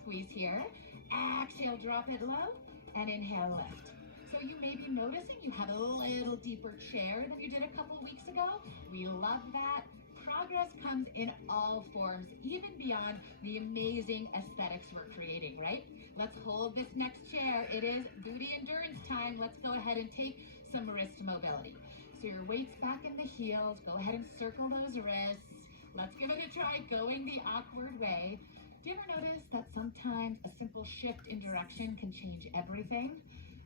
squeeze here. Exhale, drop it low, and inhale, lift. So you may be noticing you have a little deeper chair than you did a couple weeks ago. We love that. Progress comes in all forms, even beyond the amazing aesthetics we're creating, right? Let's hold this next chair. It is booty endurance time. Let's go ahead and take some wrist mobility. So your weight's back in the heels. Go ahead and circle those wrists. Let's give it a try going the awkward way. Do you ever notice that sometimes a simple shift in direction can change everything?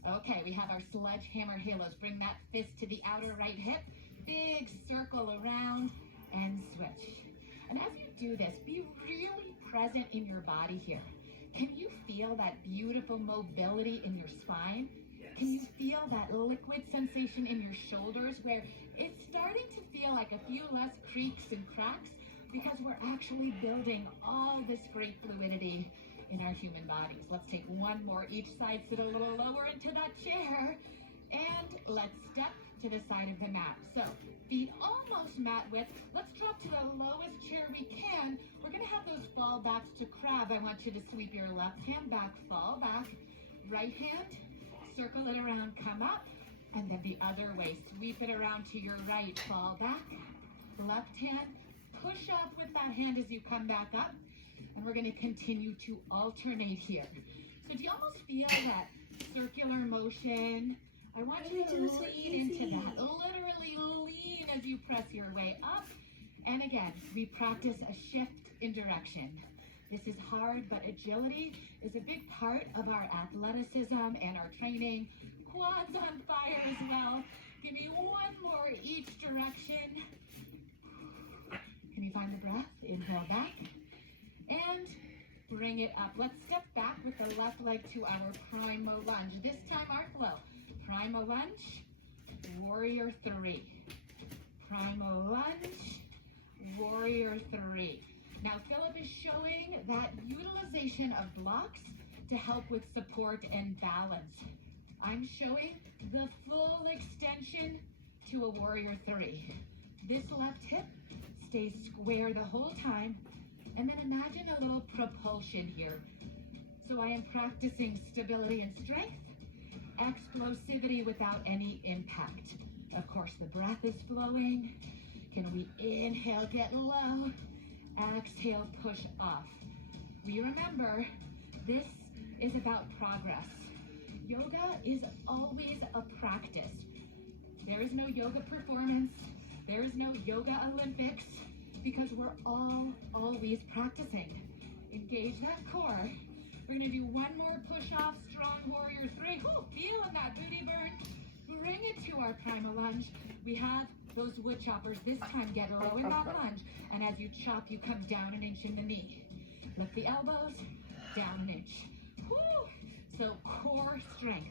Okay, we have our sledgehammer halos. Bring that fist to the outer right hip. Big circle around and switch. And as you do this, be really present in your body here. Can you feel that beautiful mobility in your spine? Can you feel that liquid sensation in your shoulders where it's starting to feel like a few less creaks and cracks because we're actually building all this great fluidity in our human bodies. Let's take one more each side, sit a little lower into that chair, and let's step to the side of the mat. So feet almost mat width. Let's drop to the lowest chair we can. We're gonna have those fall backs to crab. I want you to sweep your left hand back, fall back, right hand, circle it around, come up, and then the other way. Sweep it around to your right, fall back, left hand, push up with that hand as you come back up, and we're gonna continue to alternate here. So do you almost feel that circular motion? I want you to lean into that. Literally lean as you press your way up. And again, we practice a shift in direction. This is hard, but agility is a big part of our athleticism and our training. Quads on fire as well. Give me one more each direction. Can you find the breath? Inhale back. And bring it up. Let's step back with the left leg to our primo lunge. This time our flow. Primo lunge, warrior three. Primo lunge, warrior three. Now Philip is showing that utilization of blocks to help with support and balance. I'm showing the full extension to a warrior three. This left hip stays square the whole time. And then imagine a little propulsion here. So I am practicing stability and strength, explosivity without any impact. Of course, the breath is flowing. Can we inhale, get low, exhale, push off. We remember, this is about progress. Yoga is always a practice. There is no yoga performance. There is no yoga Olympics because we're all always practicing. Engage that core. We're gonna do one more push-off, strong warrior three. Woo, feeling that booty burn. Bring it to our primal lunge. We have those wood choppers. This time get low in that lunge. And as you chop, you come down an inch in the knee. Lift the elbows, down an inch. Woo. So core strength.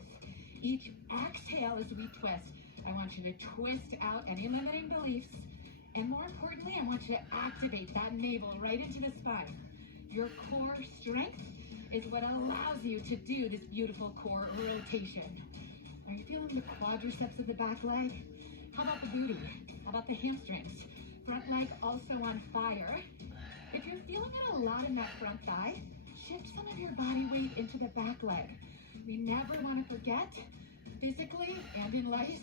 Each exhale as we twist. I want you to twist out any limiting beliefs. And more importantly, I want you to activate that navel right into the spine. Your core strength is what allows you to do this beautiful core rotation. Are you feeling the quadriceps of the back leg? How about the booty? How about the hamstrings? Front leg also on fire. If you're feeling it a lot in that front thigh, shift some of your body weight into the back leg. We never want to forget, physically and in life,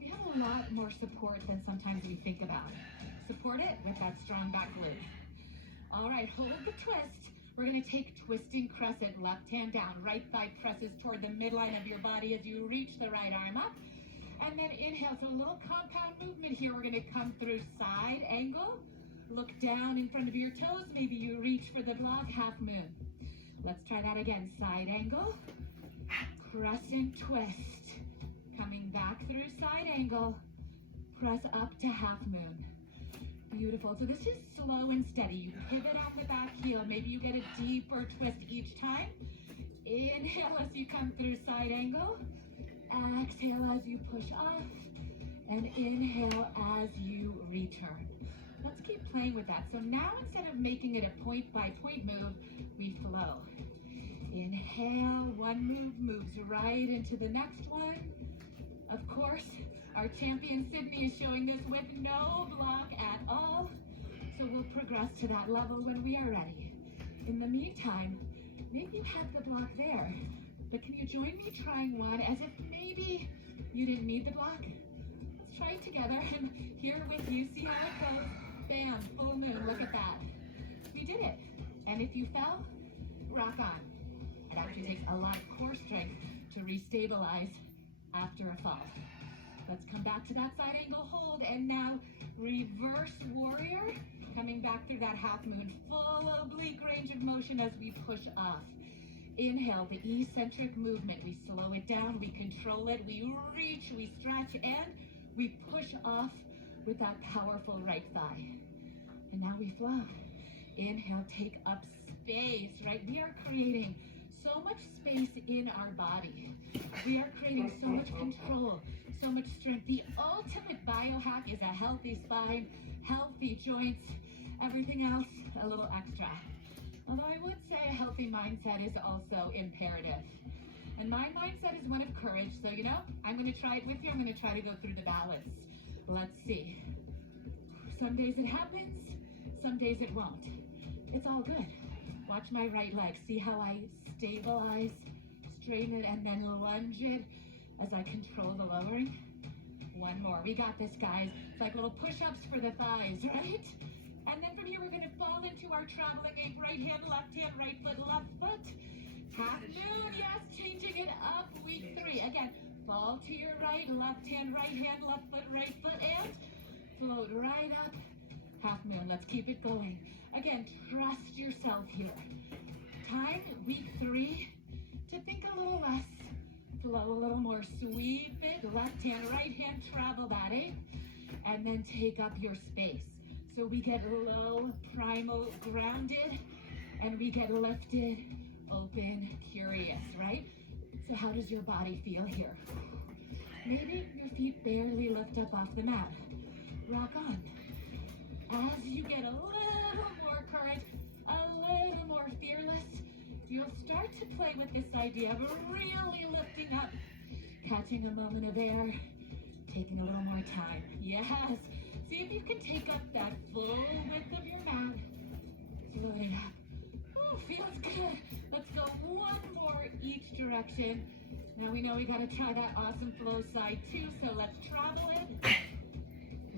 we have a lot more support than sometimes we think about. Support it with that strong back glute. All right, hold the twist. We're gonna take twisting crescent, left hand down, right thigh presses toward the midline of your body as you reach the right arm up. And then inhale, so a little compound movement here. We're gonna come through side angle, look down in front of your toes. Maybe you reach for the block, half moon. Let's try that again, side angle, crescent twist. Coming back through side angle, press up to half moon. Beautiful. So this is slow and steady. You pivot on the back heel. Maybe you get a deeper twist each time. Inhale as you come through side angle. Exhale as you push off. And inhale as you return. Let's keep playing with that. So now instead of making it a point by point move, we flow. Inhale, one move moves right into the next one. Of course, our champion Sydney is showing this with no block at all. So we'll progress to that level when we are ready. In the meantime, maybe you have the block there, but can you join me trying one as if maybe you didn't need the block? Let's try it together, and here with you, see how it goes. Bam, full moon, look at that. We did it. And if you fell, rock on. It actually takes a lot of core strength to restabilize after a fall. Let's come back to that side angle hold, and now reverse warrior, coming back through that half moon, full oblique range of motion as we push off. Inhale, the eccentric movement. We slow it down, we control it, we reach, we stretch, and we push off with that powerful right thigh. And now we flow. Inhale, take up space, right? We are creating so much space in our body. We are creating so much control, so much strength. The ultimate biohack is a healthy spine, healthy joints, everything else a little extra. Although I would say a healthy mindset is also imperative. And my mindset is one of courage. So, you know, I'm going to try it with you. I'm going to try to go through the balance. Let's see. Some days it happens, some days it won't. It's all good. Watch my right leg. See how I stabilize, straighten it, and then lunge it as I control the lowering. One more. We got this, guys. It's like little push-ups for the thighs, right? And then from here, we're going to fall into our traveling ape. Right hand, right foot, left foot. Half moon, yes, changing it up. Week 3. Again, fall to your right hand, left foot, right foot, and float right up. Half moon. Let's keep it going. Again, trust yourself here. Time, week 3, to think a little less. Flow a little more. Sweep it. Left hand, right hand, travel that ape. And then take up your space. So we get low, primal, grounded, and we get lifted, open, curious, right? So how does your body feel here? Maybe your feet barely lift up off the mat. Rock on. As you get a little more courage, a little more fearless, you'll start to play with this idea of really lifting up, catching a moment of air, taking a little more time. Yes. See if you can take up that full width of your mat. Float it up. Oh, feels good. Let's go one more each direction. Now we know we gotta try that awesome flow side too, so let's travel it.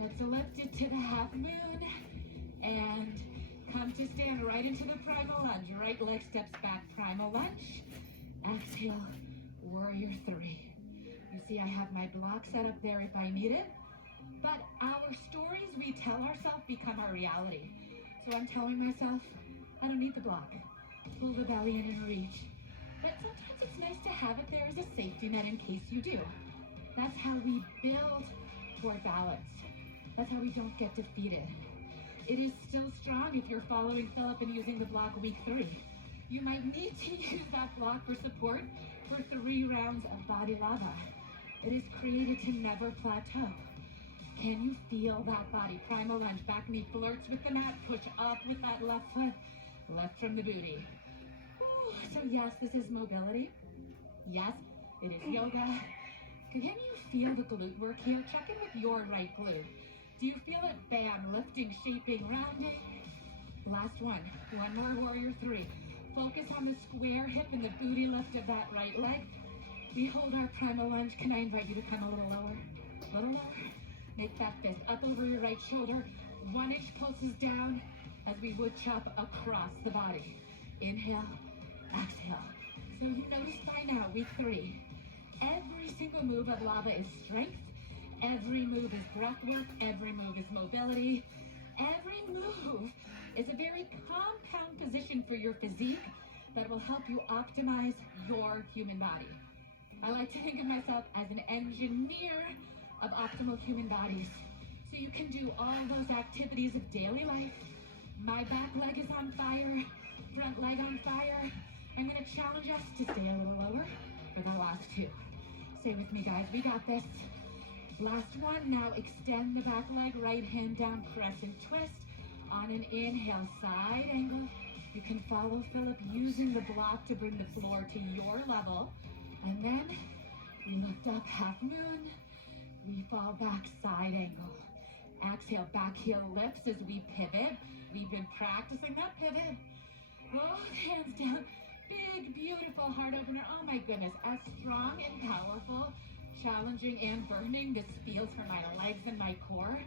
Let's lift it to the half moon and come to stand right into the primal lunge. Right leg steps back, primal lunge. Exhale, warrior 3. You see I have my block set up there if I need it. But our stories we tell ourselves become our reality. So I'm telling myself, I don't need the block. Pull the belly in and reach. But sometimes it's nice to have it there as a safety net in case you do. That's how we build toward balance. That's how we don't get defeated. It is still strong if you're following Philip and using the block week 3. You might need to use that block for support for 3 rounds of body lava. It is created to never plateau. Can you feel that body? Primal lunge, back knee flirts with the mat, push up with that left foot, left from the booty. Ooh, so yes, this is mobility. Yes, it is yoga. Can you feel the glute work here? Check in with your right glute. Do you feel it? Bam, lifting, shaping, rounding. Last one more warrior 3. Focus on the square hip and the booty lift of that right leg. We hold our primal lunge. Can I invite you to come a little lower? A little lower. Make that fist up over your right shoulder. 1-inch pulses down as we wood chop across the body. Inhale, exhale. So you noticed by now, week 3, every single move of lava is strength. Every move is breath work. Every move is mobility. Every move is a very compound position for your physique that will help you optimize your human body. I like to think of myself as an engineer of optimal human bodies. So you can do all those activities of daily life. My back leg is on fire, front leg on fire. I'm gonna challenge us to stay a little lower for the last 2. Stay with me, guys, we got this. Last one, now extend the back leg, right hand down, press and twist. On an inhale, side angle. You can follow Philip using the block to bring the floor to your level. And then we lift up, half moon. We fall back, side angle. Exhale, back heel lifts as we pivot. We've been practicing that pivot. Both hands down. Big, beautiful heart opener. Oh my goodness, as strong and powerful, challenging and burning this feels for my legs and my core.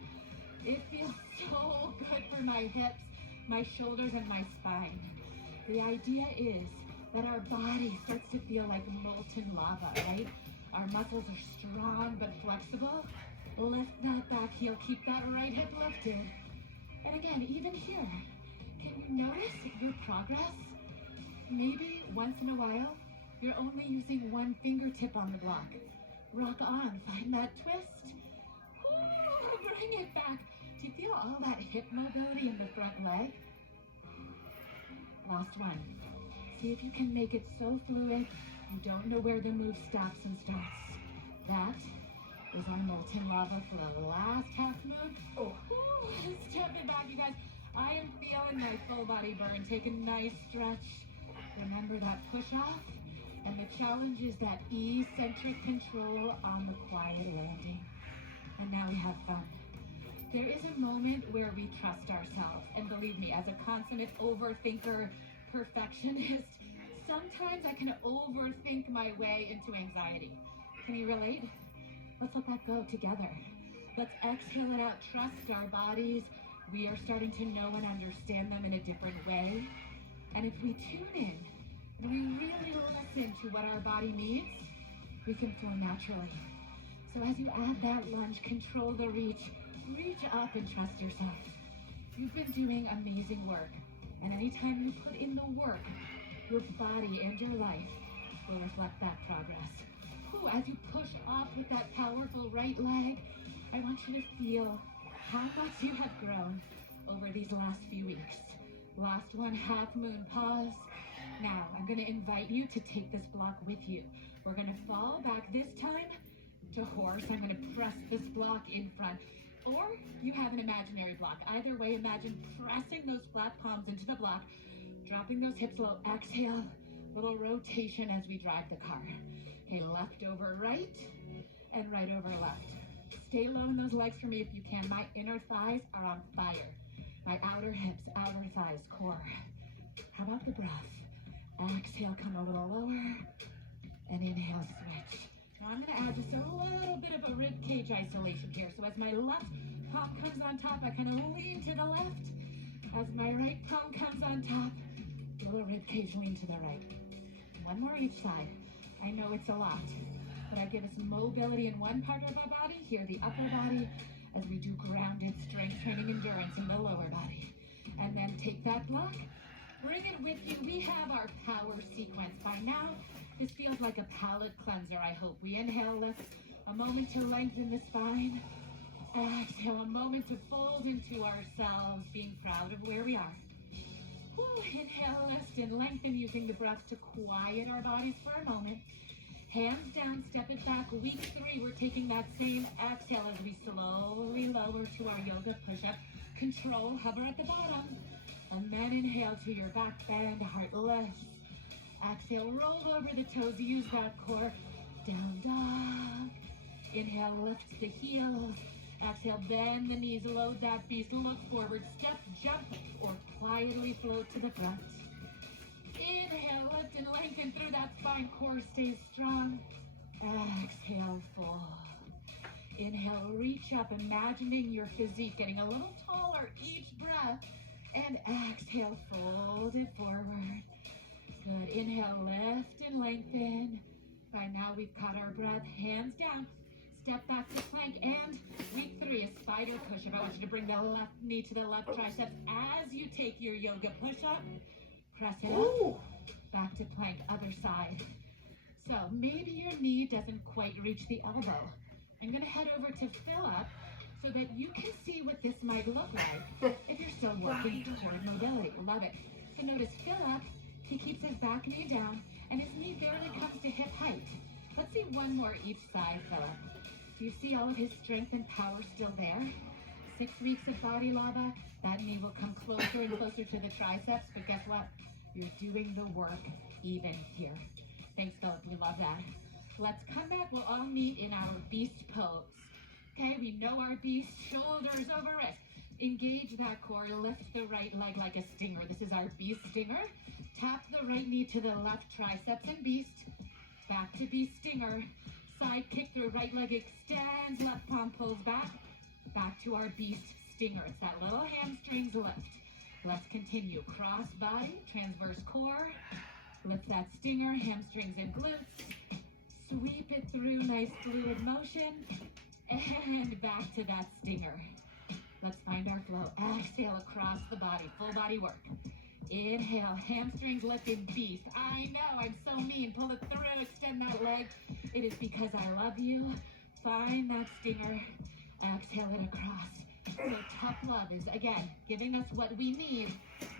It feels so good for my hips, my shoulders, and my spine. The idea is that our body starts to feel like molten lava, right? Our muscles are strong but flexible. Lift that back heel, keep that right hip lifted. And again, even here, can you notice your progress? Maybe once in a while, you're only using one fingertip on the block. Rock on, find that twist. Ooh, bring it back. Do you feel all that hip mobility in the front leg? Last one. See if you can make it so fluid, you don't know where the move stops and starts. That is on molten lava for the last half move. Oh, step it back, you guys. I am feeling my full body burn. Take a nice stretch. Remember that push off. And the challenge is that eccentric control on the quiet landing. And now we have fun. There is a moment where we trust ourselves. And believe me, as a consummate overthinker, perfectionist, sometimes I can overthink my way into anxiety. Can you relate? Let's let that go together. Let's exhale it out, trust our bodies. We are starting to know and understand them in a different way. And if we tune in, and we really listen to what our body needs, we can flow naturally. So as you add that lunge, control the reach up and trust yourself. You've been doing amazing work. And anytime you put in the work, your body and your life will reflect that progress. Ooh, as you push off with that powerful right leg, I want you to feel how much you have grown over these last few weeks. Last one, half moon pause. Now, I'm going to invite you to take this block with you. We're going to fall back this time to horse. I'm going to press this block in front. Or you have an imaginary block. Either way, imagine pressing those flat palms into the block, dropping those hips low. Exhale, little rotation as we drive the car. Okay, left over right and right over left. Stay low in those legs for me if you can. My inner thighs are on fire. My outer hips, outer thighs, core. How about the breath? Exhale, come a little lower, and inhale, switch. Now I'm going to add just a little bit of a rib cage isolation here. So as my left palm comes on top, I kind of lean to the left. As my right palm comes on top, little rib cage lean to the right. One more each side. I know it's a lot, but I give us mobility in one part of our body, here the upper body, as we do grounded strength training endurance in the lower body. And then take that block, bring it with you. We have our power sequence. By now, this feels like a palate cleanser, I hope. We inhale, lift, a moment to lengthen the spine. Exhale, a moment to fold into ourselves, being proud of where we are. Ooh, inhale, lift, and lengthen using the breath to quiet our bodies for a moment. Hands down, step it back. Week 3, we're taking that same exhale as we slowly lower to our yoga push-up. Control, hover at the bottom. And then inhale to your back bend, heart lifts. Exhale, roll over the toes, use that core. Down dog. Inhale, lift the heels. Exhale, bend the knees, load that beast, look forward, step, jump, or quietly float to the front. Inhale, lift and lengthen through that spine, core stays strong. Exhale, fold. Inhale, reach up, imagining your physique getting a little taller each breath. And exhale, fold it forward. Good, inhale, lift and lengthen. Right now we've caught our breath, hands down. Step back to plank, and week 3, a spider push-up. I want you to bring the left knee to the left triceps as you take your yoga push-up. Press it up, back to plank, other side. So maybe your knee doesn't quite reach the elbow. I'm gonna head over to Philip so that you can see what this might look like if you're still working toward mobility. Love it. So notice Philip, he keeps his back knee down and his knee barely comes to hip height. Let's see one more each side, Philip. Do you see all of his strength and power still there? 6 weeks of body lava, that knee will come closer and closer to the triceps, but guess what? You're doing the work even here. Thanks, Philip, we love that. Let's come back, we'll all meet in our beast pose. Okay, we know our beast, shoulders over wrist. Engage that core. Lift the right leg like a stinger. This is our beast stinger. Tap the right knee to the left triceps and beast. Back to beast stinger. Side kick through, right leg extends, left palm pulls back. Back to our beast stinger. It's that little hamstrings lift. Let's continue. Cross body, transverse core. Lift that stinger, hamstrings and glutes. Sweep it through, nice fluid motion. And back to that stinger. Let's find our flow. Exhale across the body, full body work. Inhale, hamstrings lifting, beast. I know, I'm so mean. Pull it through, extend that leg. It is because I love you. Find that stinger. Exhale it across. So tough love is, again, giving us what we need,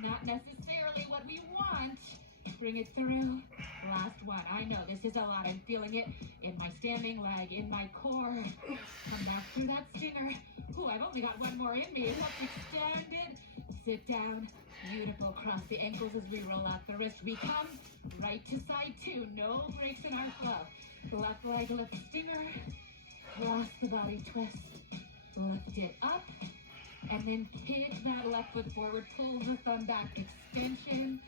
not necessarily what we want. Bring it through. Last one. I know this is a lot. I'm feeling it in my standing leg, in my core. Come back through that stinger. Ooh, I've only got one more in me. Let's extend it. Sit down. Beautiful. Cross the ankles as we roll out the wrist. We come right to side two. No breaks in our flow. Left leg, lift stinger. Cross the body, twist. Lift it up. And then kick that left foot forward. Pull the thumb back. Extension.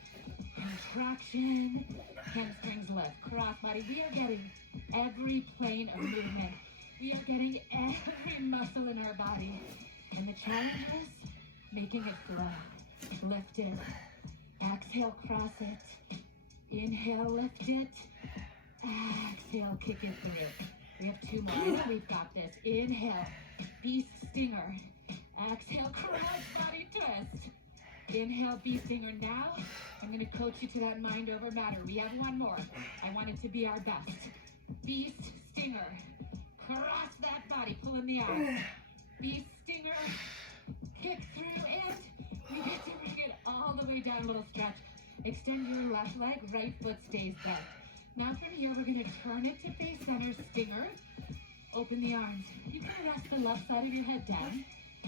Contraction. Hamstrings lift. Cross body. We are getting every plane of movement. We are getting every muscle in our body. And the challenge is making it flow. Lift it. Exhale, cross it. Inhale, lift it. Exhale, kick it through. We have two more. We've got this. Inhale, beast stinger. Exhale, cross body twist. Inhale, beast stinger. Now, I'm going to coach you to that mind over matter. We have one more. I want it to be our best. Beast stinger. Cross that body. Pull in the arms. Beast stinger. Kick through and we get to bring it all the way down. A little stretch. Extend your left leg. Right foot stays bent. Now from here, we're going to turn it to face center. Stinger. Open the arms. You can rest the left side of your head down.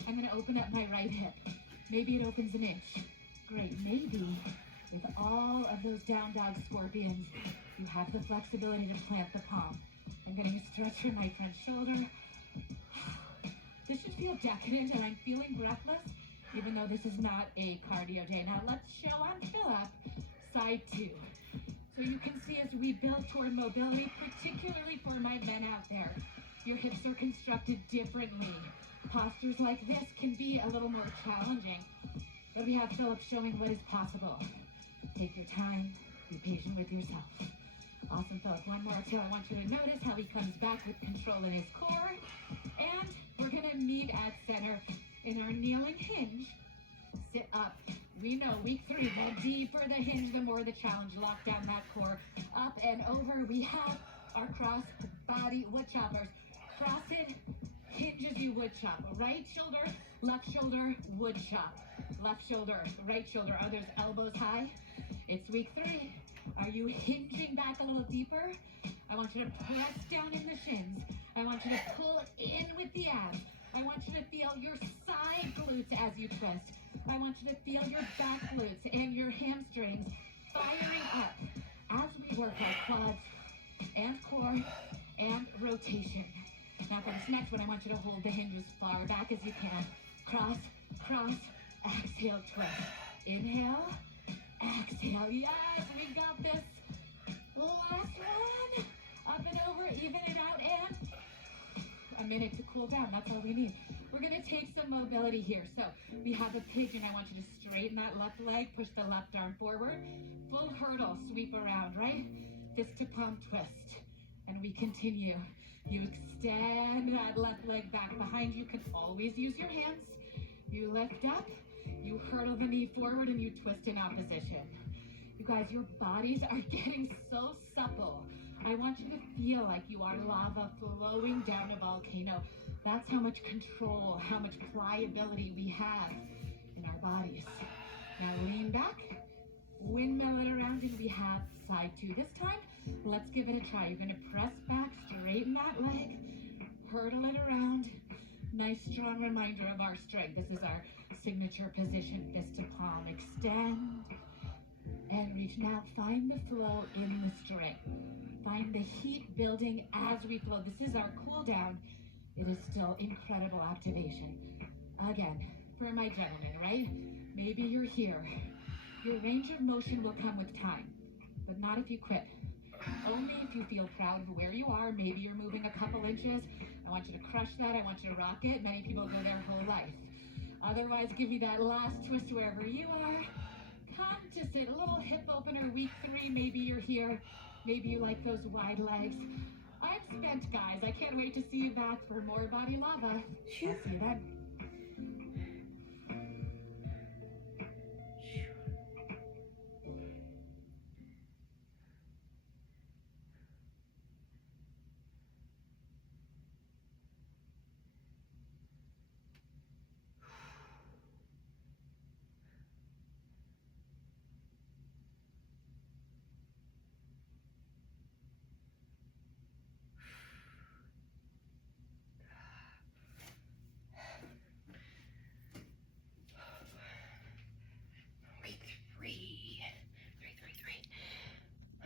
I'm going to open up my right hip. Maybe it opens an inch. Great. Maybe with all of those down dog scorpions, you have the flexibility to plant the palm. I'm getting a stretch from my front shoulder. This should feel decadent and I'm feeling breathless, even though this is not a cardio day. Now let's show on fill up side two. So you can see as we build toward mobility, particularly for my men out there, your hips are constructed differently. Postures like this can be a little more challenging, but we have Philip showing what is possible. Take your time, be patient with yourself. Awesome, Philip. One more till I want you to notice how he comes back with control in his core. And we're gonna meet at center in our kneeling hinge. Sit up. We know week 3, the deeper the hinge, the more the challenge. Lock down that core. Up and over. We have our cross body wood choppers. Cross it, hinge as you wood chop. Right shoulder, left shoulder, wood chop. Left shoulder, right shoulder. Are those elbows high? It's week 3. Are you hinging back a little deeper? I want you to press down in the shins. I want you to pull in with the abs. I want you to feel your side glutes as you twist. I want you to feel your back glutes and your hamstrings firing up as we work our quads and core and rotation. Now for this next one, I want you to hold the hinge as far back as you can. Cross, cross, exhale, twist. Inhale, exhale. Yes, we got this. Last one. Up and over, even it out, and a minute to cool down. That's all we need. We're going to take some mobility here. So we have a pigeon. I want you to straighten that left leg, push the left arm forward. Full hurdle, sweep around, right? Fist to palm twist. And we continue. You extend that left leg back behind you. You can always use your hands. You lift up, you hurdle the knee forward, and you twist in opposition. You guys, your bodies are getting so supple. I want you to feel like you are lava flowing down a volcano. That's how much control, how much pliability we have in our bodies. Now lean back, windmill it around, and we have side 2. This time, let's give it a try. You're gonna press back, straighten that leg, hurdle it around. Nice strong reminder of our strength. This is our signature position, fist to palm. Extend and reach. Now find the flow in the strength. Find the heat building as we flow. This is our cool down. It is still incredible activation. Again, for my gentlemen, right? Maybe you're here. Your range of motion will come with time, but not if you quit. Only if you feel proud of where you are. Maybe you're moving a couple inches. I want you to crush that. I want you to rock it. Many people go their whole life. Otherwise, give me that last twist wherever you are. Come to sit. A little hip opener, week 3. Maybe you're here. Maybe you like those wide legs. I'm spent, guys. I can't wait to see you back for more body lava. I'll see you then.